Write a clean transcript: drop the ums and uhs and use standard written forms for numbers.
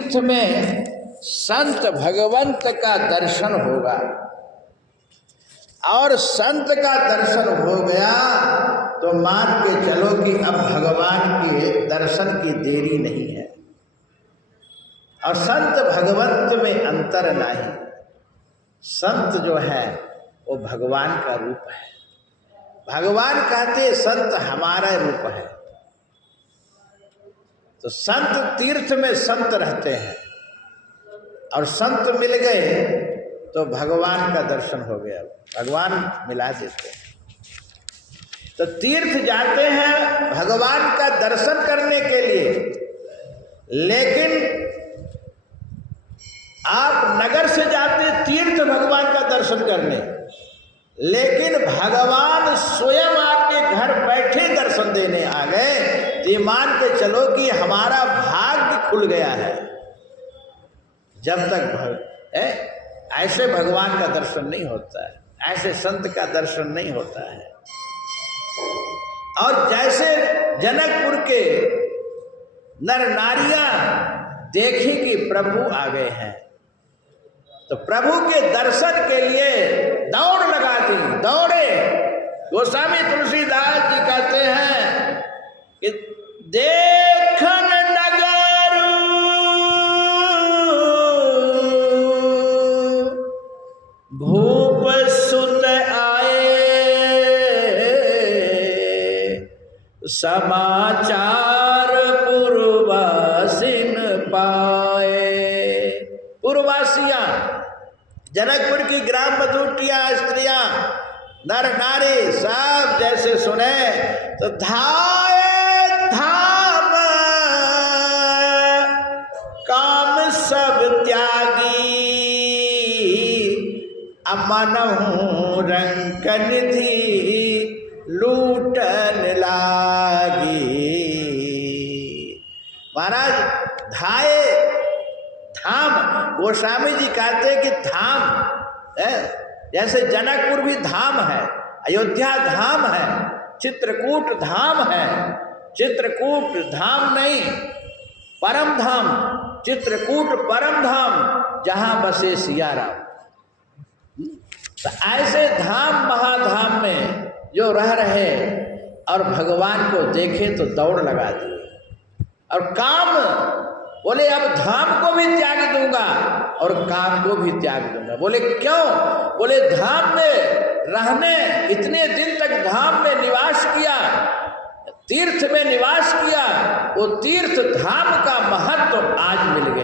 तीर्थ में संत भगवंत का दर्शन होगा और संत का दर्शन हो गया तो मान के चलो कि अब भगवान के दर्शन की देरी नहीं है। और संत भगवंत में अंतर नहीं, संत जो है वो भगवान का रूप है। भगवान कहते संत हमारा रूप है। तो संत तीर्थ में संत रहते हैं और संत मिल गए तो भगवान का दर्शन हो गया, भगवान मिला देते हैं। तो तीर्थ जाते हैं भगवान का दर्शन करने के लिए, लेकिन आप नगर से जाते तीर्थ भगवान का दर्शन करने, लेकिन भगवान स्वयं आपके घर बैठे दर्शन देने आ गए, तो ये मान के चलो कि हमारा भाग्य खुल गया है। जब तक ऐसे भगवान का दर्शन नहीं होता है, ऐसे संत का दर्शन नहीं होता है। और जैसे जनकपुर के नर नारियां देखें कि प्रभु आ गए हैं, तो प्रभु के दर्शन के लिए दौड़ लगा दी, दौड़े। गोस्वामी तुलसीदास जी कहते हैं कि देखन नगर भूप सुत आए, समाचार पूर्ववासिन पाए। पूर्ववासियां जनकपुर की ग्राम बधूटियां स्त्रियां नर नारी सब जैसे सुने तो धाए धाम काम सब त्यागी, अमनहु रंक निधि लूटन लागी। महाराज धाए धाम, गोस्वामी जी कहते कि धाम है, जैसे जनकपुर भी धाम है, अयोध्या धाम है, चित्रकूट धाम है। चित्रकूट धाम नहीं, परम धाम, चित्रकूट परम धाम जहां बसे सिया राम। तो ऐसे धाम महाधाम में जो रह रहे और भगवान को देखे तो दौड़ लगा दिए। और काम बोले अब धाम को भी त्याग दूंगा और काम को भी त्याग दूंगा। बोले क्यों? बोले धाम में रहने, इतने दिन तक धाम में निवास किया, तीर्थ में निवास किया, वो तीर्थ धाम का महत्व आज मिल गया।